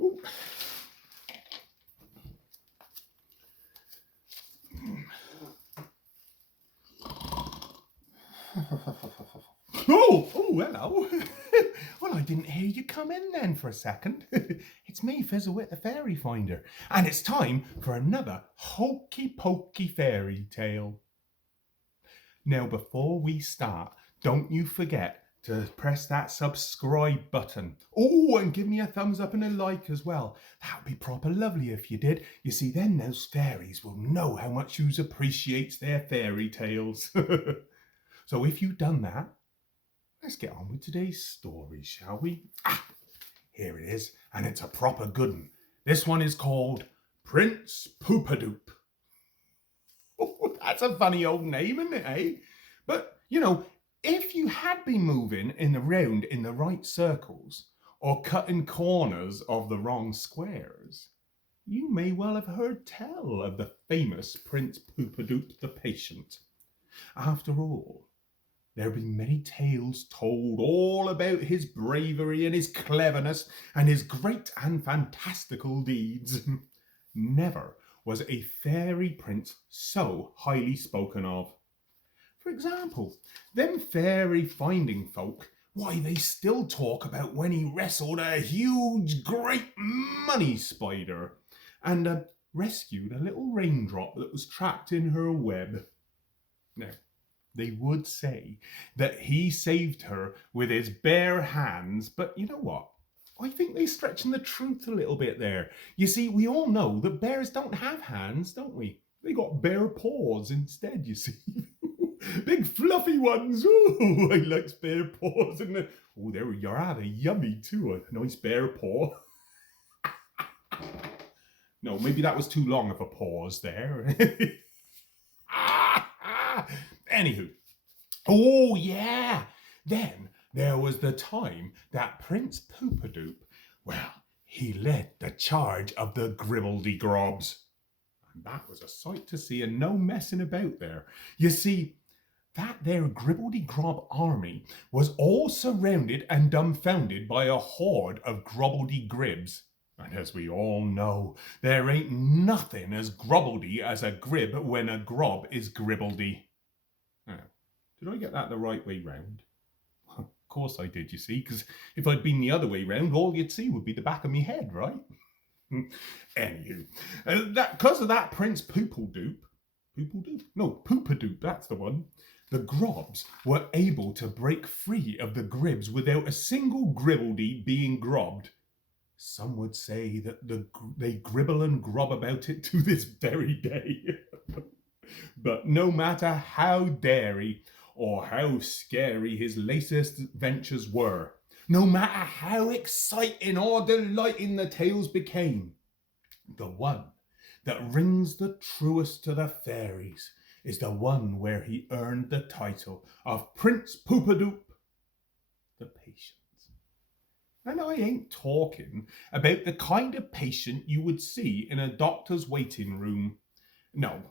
Ooh. Oh, hello. Well, I didn't hear you come in then for a second. It's me, Fizzlewit the Fairy Finder, and it's time for another hokey pokey fairy tale. Now, before we start, don't you forget to press that subscribe button. Oh, and give me a thumbs up and a like as well. That would be proper lovely if you did. You see, then those fairies will know how much you appreciates their fairy tales. So if you've done that, let's get on with today's story, shall we? Here it is, and it's a proper good one. This one is called Prince Poopadoop. Oh, that's a funny old name, isn't it, eh? But, if you had been moving around in the right circles or cutting corners of the wrong squares, you may well have heard tell of the famous Prince Poopadoop the Patient. After all, there have been many tales told all about his bravery and his cleverness and his great and fantastical deeds. Never was a fairy prince so highly spoken of. For example, them fairy finding folk, why, they still talk about when he wrestled a huge, great money spider and rescued a little raindrop that was trapped in her web. Now, they would say that he saved her with his bare hands, but you know what? I think they're stretching the truth a little bit there. You see, we all know that bears don't have hands, don't we? They got bare paws instead, you see. Big fluffy ones. Oh, I like bare paws. And there you are, they're yummy too. A nice bare paw. No, maybe that was too long of a pause there. Anywho, oh yeah, then there was the time that Prince Poopadoop, well, he led the charge of the Gribbledy-Grobs. And that was a sight to see and no messing about there. You see, that there Gribbledy-Grob army was all surrounded and dumbfounded by a horde of Grobbledy-Gribs. And as we all know, there ain't nothing as grobbledy as a grib when a grob is gribbledy. Now, did I get that the right way round? Of course I did, you see, because if I'd been the other way round, all you'd see would be the back of me head, right? Anywho, because of that Prince Poopadoop, that's the one, the Grobs were able to break free of the Gribs without a single Gribbledy being grobbed. Some would say that they gribble and grob about it to this very day. But no matter how daring or how scary his latest adventures were, no matter how exciting or delighting the tales became, the one that rings the truest to the fairies is the one where he earned the title of Prince Poopadoop the Patient. And I ain't talking about the kind of patient you would see in a doctor's waiting room. No,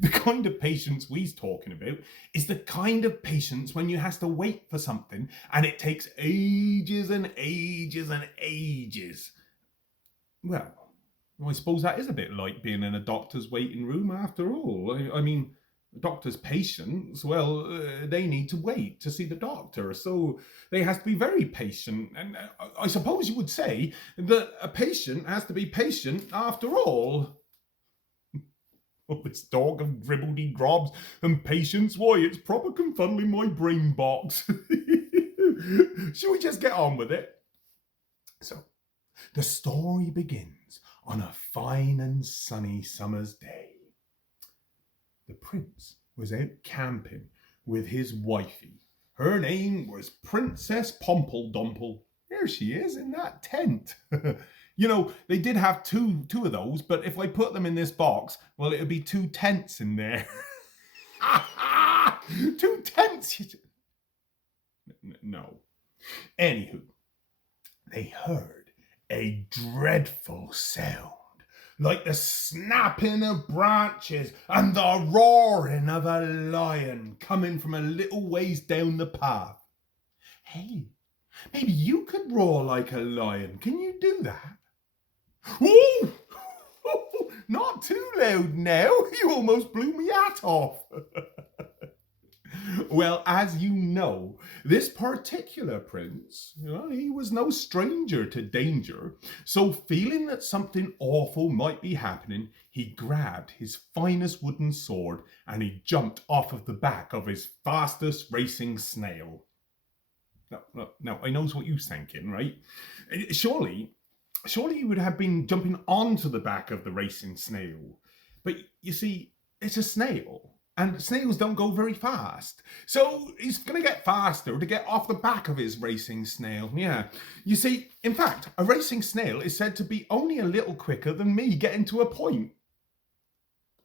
the kind of patience we's talking about is the kind of patience when you has to wait for something and it takes ages and ages and ages. Well, I suppose that is a bit like being in a doctor's waiting room after all. I mean, doctor's patients, well, they need to wait to see the doctor, so they has to be very patient. And I suppose you would say that a patient has to be patient after all. Oh, this dog of Gribbledy-Grobs and patience, why, it's proper confuddling my brain box. Shall we just get on with it? So, the story begins on a fine and sunny summer's day. The prince was out camping with his wifey. Her name was Princess Pomple-Dumple. There she is in that tent. They did have two of those, but if I put them in this box, well, it would be 2 tents in there. 2 tents? No. Anywho, they heard a dreadful sound, like the snapping of branches and the roaring of a lion coming from a little ways down the path. Hey, maybe you could roar like a lion. Can you do that? Ooh! Not too loud now. You almost blew me hat off. Well, as you know, this particular prince, he was no stranger to danger. So feeling that something awful might be happening, he grabbed his finest wooden sword and he jumped off of the back of his fastest racing snail. Now, I knows what you're thinking, right? Surely you would have been jumping onto the back of the racing snail. But you see, it's a snail, and snails don't go very fast. So he's going to get faster to get off the back of his racing snail. Yeah. You see, in fact, a racing snail is said to be only a little quicker than me getting to a point.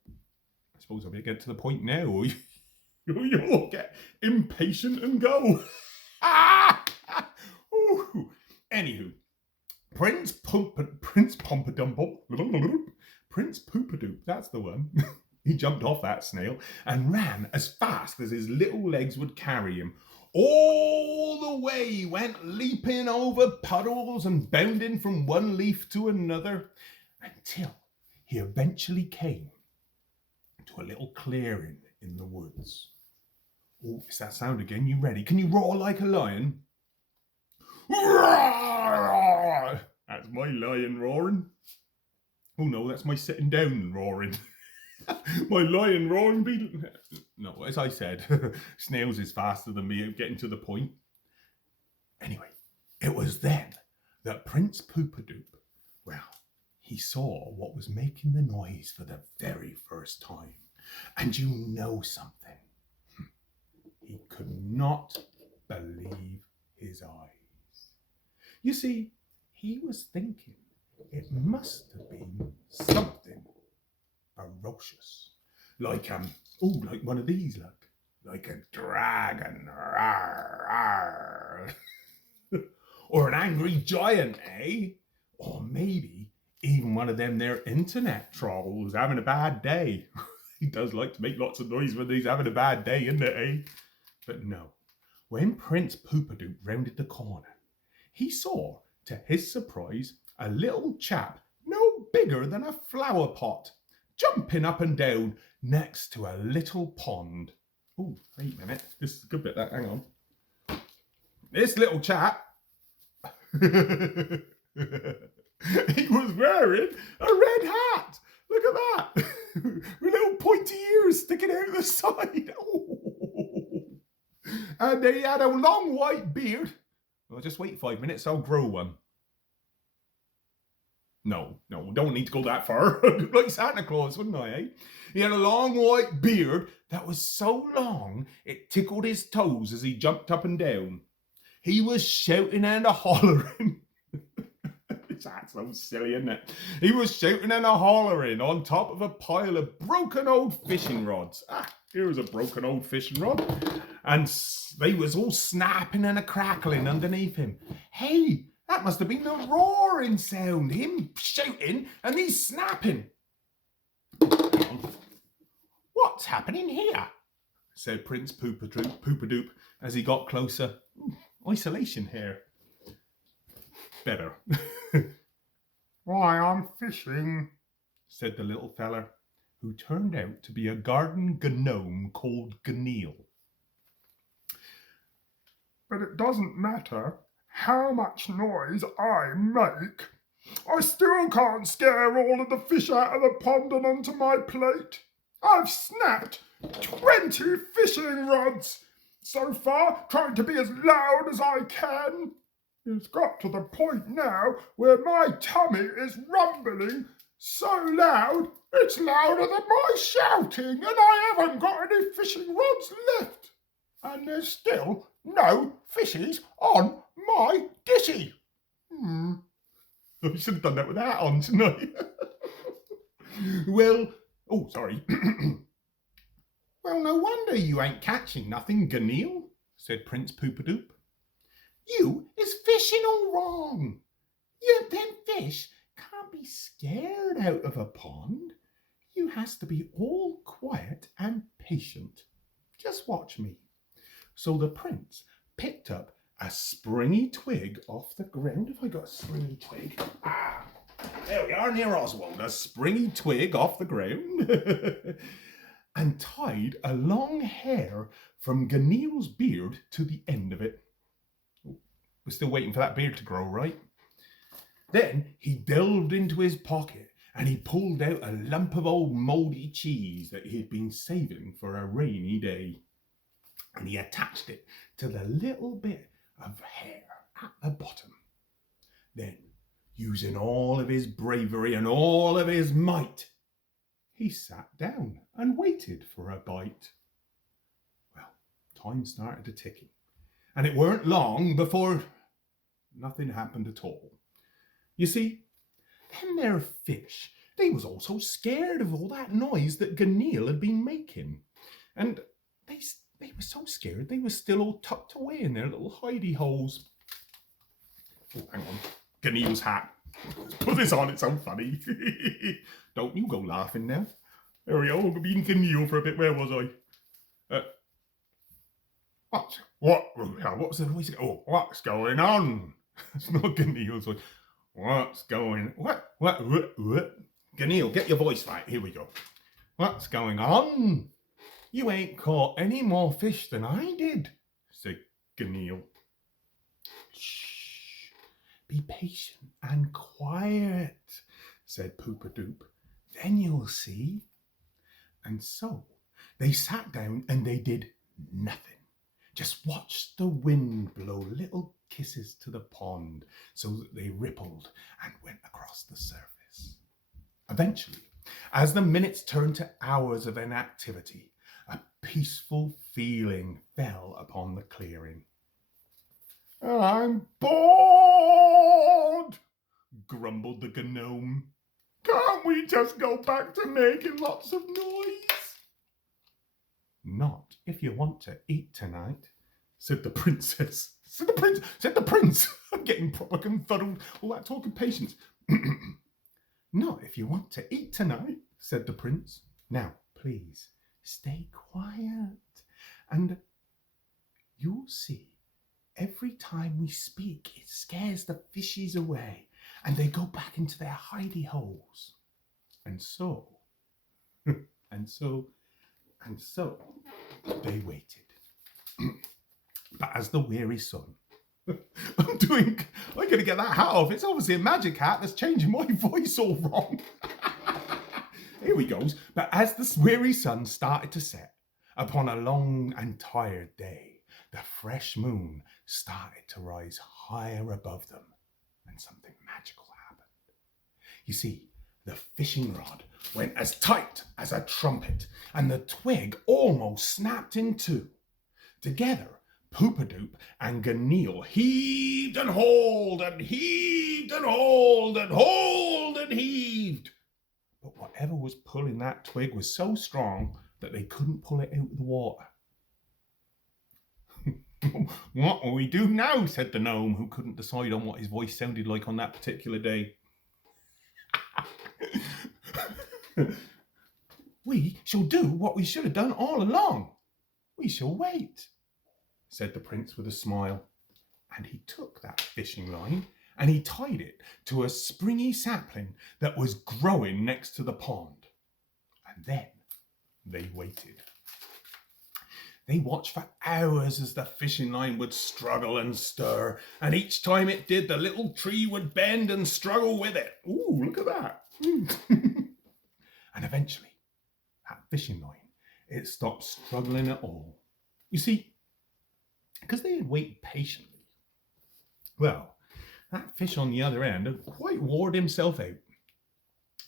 I suppose I'll get to the point now, or you'll get impatient and go. Anywho, Prince Poopadoop, that's the one. He jumped off that snail and ran as fast as his little legs would carry him. All the way he went leaping over puddles and bounding from one leaf to another until he eventually came to a little clearing in the woods. Oh, is that sound again? You ready? Can you roar like a lion? That's my lion roaring. Oh no, that's my sitting down roaring. My lion roaring beetle. No, as I said, snails is faster than me at getting to the point. Anyway, it was then that Prince Poopadoop, well, he saw what was making the noise for the very first time. And you know something. He could not believe his eyes. You see, he was thinking it must have been something ferocious. Like one of these, like a dragon. Or an angry giant, eh? Or maybe even one of them there internet trolls having a bad day. He does like to make lots of noise when he's having a bad day, isn't it, eh? But no, when Prince Poopadoop rounded the corner, he saw, to his surprise, a little chap no bigger than a flower pot, jumping up and down next to a little pond. Oh, wait a minute, this is a good bit, that, hang on. This little chap, he was wearing a red hat. Look at that, with little pointy ears sticking out the side. Oh. And he had a long white beard. Well, just wait 5 minutes, I'll grow one. No, don't need to go that far. Like Santa Claus, wouldn't I, eh? He had a long white beard that was so long it tickled his toes as he jumped up and down. He was shouting and a-hollering. That's so silly, isn't it? He was shouting and a-hollering on top of a pile of broken old fishing rods. Here was a broken old fishing rod. And they was all snapping and a-crackling underneath him. Hey, that must have been the roaring sound. Him shouting and he's snapping. What's happening here? Said Prince Poopadoop as he got closer. Isolation here. Better. Why, I'm fishing, said the little fella, who turned out to be a garden gnome called Gneal. But it doesn't matter how much noise I make. I still can't scare all of the fish out of the pond and onto my plate. I've snapped 20 fishing rods so far, trying to be as loud as I can. It's got to the point now where my tummy is rumbling so loud, it's louder than my shouting, and I haven't got any fishing rods left. And there's still no fishies on my dishy. I should have done that with that on, shouldn't I? Sorry. Well, no wonder you ain't catching nothing, Gneal, said Prince Poopadoop. You is fishing all wrong. Them fish can't be scared out of a pond. You has to be all quiet and patient. Just watch me. So the prince picked up a springy twig off the ground. Have I got a springy twig? There we are near Oswald, a springy twig off the ground, and tied a long hair from Ganneil's beard to the end of it. We're still waiting for that beard to grow, right? Then he delved into his pocket and he pulled out a lump of old mouldy cheese that he had been saving for a rainy day. And he attached it to the little bit of hair at the bottom. Then, using all of his bravery and all of his might, he sat down and waited for a bite. Well, time started to ticking, and it weren't long before nothing happened at all. You see, them there fish, they was all so scared of all that noise that Ganneil had been making, and they were so scared they were still all tucked away in their little hidey holes. Oh, hang on. Ganneil's hat. Let's put this on, it's so funny. Don't you go laughing now. There we go, I've been Ganneil for a bit. Where was I? What was the voice? Oh, what's going on? It's not Ganneil's voice. What's going... What? Ganneil, get your voice right. Here we go. What's going on? You ain't caught any more fish than I did, said Ganneil. Shh, be patient and quiet, said Poopadoop. Then you'll see. And so they sat down and they did nothing. Just watched the wind blow little kisses to the pond so that they rippled and went across the surface. Eventually, as the minutes turned to hours of inactivity, a peaceful feeling fell upon the clearing. I'm bored, grumbled the gnome. Can't we just go back to making lots of noise? Not if you want to eat tonight, said the princess. Said the prince. I'm getting proper confuddled. All that talk of patience. Not if you want to eat tonight, said the prince. Now, please, stay quiet, and you'll see, every time we speak, it scares the fishies away, and they go back into their hidey holes. And so, they waited. But as the weary sun, I'm gonna get that hat off. It's obviously a magic hat that's changing my voice all wrong. Here we goes. But as the weary sun started to set upon a long and tired day, the fresh moon started to rise higher above them, and something magical happened. You see, the fishing rod went as tight as a trumpet, and the twig almost snapped in two. Together, Poopadoop and Ganneil heaved and hauled and heaved and hauled and hauled and heaved. But whatever was pulling that twig was so strong that they couldn't pull it out of the water. What will we do now? Said the gnome, who couldn't decide on what his voice sounded like on that particular day. We shall do what we should have done all along. We shall wait, said the prince with a smile. And he took that fishing line and he tied it to a springy sapling that was growing next to the pond. And then they waited. They watched for hours as the fishing line would struggle and stir, and each time it did, the little tree would bend and struggle with it. Ooh, look at that. And eventually, that fishing line, it stopped struggling at all. You see, because they had waited patiently, well, that fish on the other end had quite worn himself out.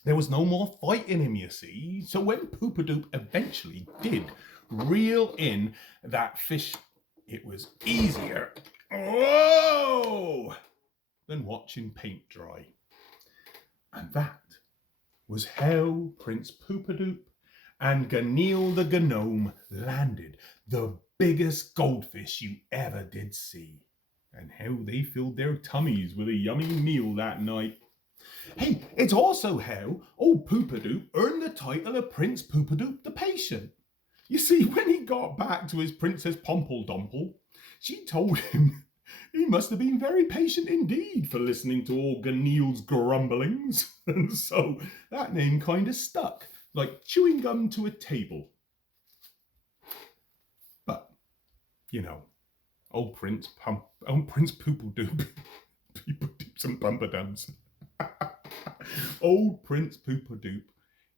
There was no more fight in him, you see, so when Poopadoop eventually did reel in that fish, it was easier than watching paint dry. And that was how Prince Poopadoop and Ganneil the gnome landed the biggest goldfish you ever did see, and how they filled their tummies with a yummy meal that night. Hey, it's also how old Poopadoop earned the title of Prince Poopadoop the Patient. You see, when he got back to his Princess Pomple Dumple, she told him He must have been very patient indeed for listening to all Ganneil's grumblings, and so that name kind of stuck, like chewing gum to a table. But, you know, old Prince Poopadoop, Poopadoops and Pumpadums. Old Prince Poopadoop,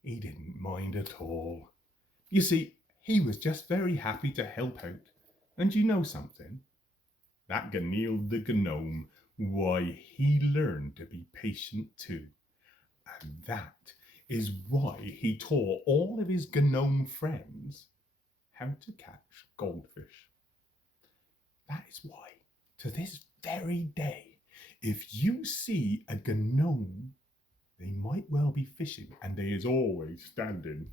he didn't mind at all. You see, he was just very happy to help out. And you know something? That Ganneil the gnome, why, he learned to be patient too. And that is why he taught all of his gnome friends how to catch goldfish. That is why, to this very day, if you see a gnome, they might well be fishing, and they is always standing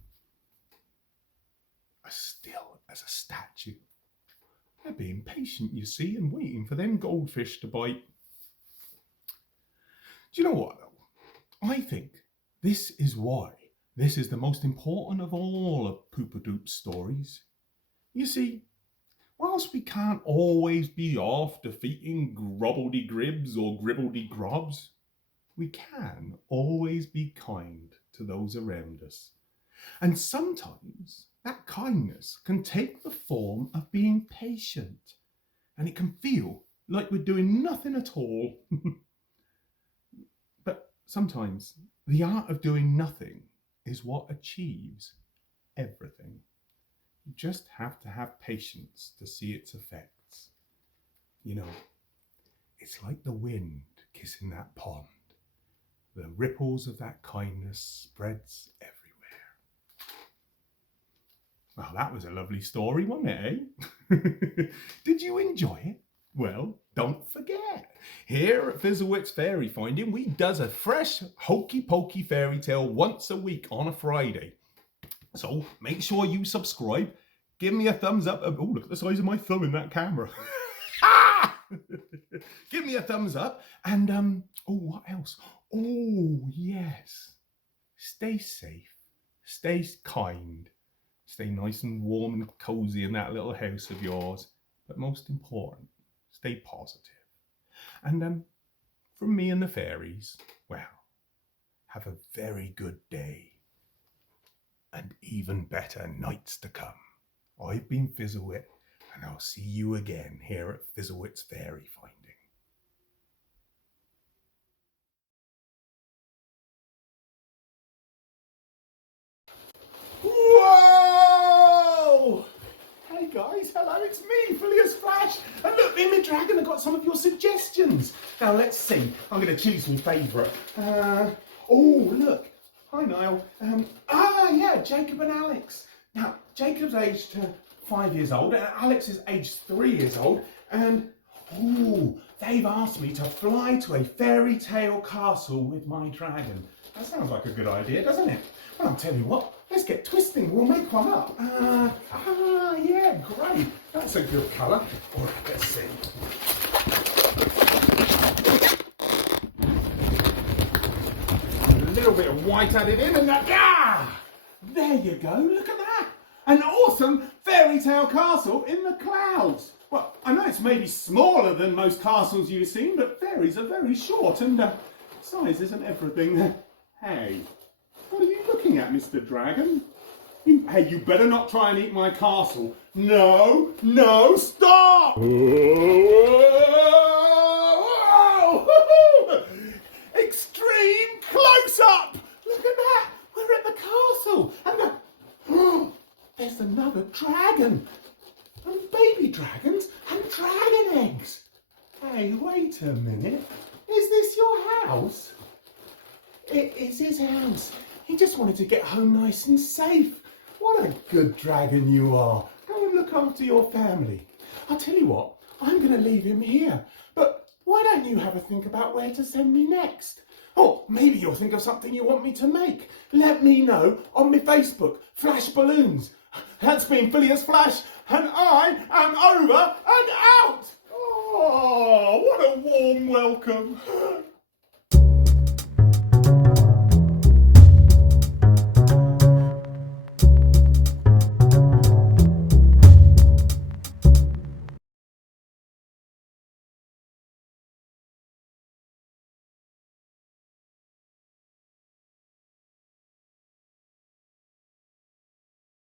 as still as a statue. They're being patient, you see, and waiting for them goldfish to bite. Do you know what, though? I think this is why this is the most important of all of Poopadoop's stories. You see, whilst we can't always be off defeating grobbledy-gribs or gribbledy-grobs, we can always be kind to those around us. And sometimes that kindness can take the form of being patient, and it can feel like we're doing nothing at all. But sometimes the art of doing nothing is what achieves everything. You just have to have patience to see its effects. You know, it's like the wind kissing that pond. The ripples of that kindness spreads everywhere. Well, that was a lovely story, wasn't it, eh? Did you enjoy it? Well, don't forget, here at Fizzlewit's Fairy Finding, we does a fresh hokey-pokey fairy tale once a week on a Friday. So make sure you subscribe, give me a thumbs up. Oh, look at the size of my thumb in that camera. Give me a thumbs up, and oh, what else? Oh, yes. Stay safe, stay kind, stay nice and warm and cozy in that little house of yours. But most important, stay positive. And from me and the fairies, well, have a very good day and even better nights to come. I've been Fizzlewit, and I'll see you again here at Fizzlewit's Fairy Finding. Whoa! Hey guys, hello, it's me, Phileas Flash. And look, me and my dragon have got some of your suggestions. Now let's see. I'm going to choose my favourite. Oh, look. Hi, Niall. Yeah, Jacob and Alex. Now, Jacob's aged 5 years old, and Alex is aged 3 years old, and they've asked me to fly to a fairy tale castle with my dragon. That sounds like a good idea, doesn't it? Well, I'll tell you what, let's get twisting, we'll make one up. Yeah, great. That's a good colour. All right, let's see. A little bit of white added in, and there you go, look at that. An awesome fairy tale castle in the clouds. Well, I know it's maybe smaller than most castles you've seen, but fairies are very short, and size isn't everything. Hey, what are you looking at, Mr. Dragon? Hey, you better not try and eat my castle. No, stop! Whoa! Extreme close-up! Look at that! We're at the castle! And there's another dragon! And baby dragons and dragon eggs! Hey, wait a minute. Is this your house? It is his house. He just wanted to get home nice and safe. What a good dragon you are. Go and look after your family. I'll tell you what, I'm going to leave him here. But why don't you have a think about where to send me next? Or maybe you'll think of something you want me to make. Let me know on my Facebook, Flash Balloons. That's been Phileas Flash, and I am over and out. Oh, what a warm welcome.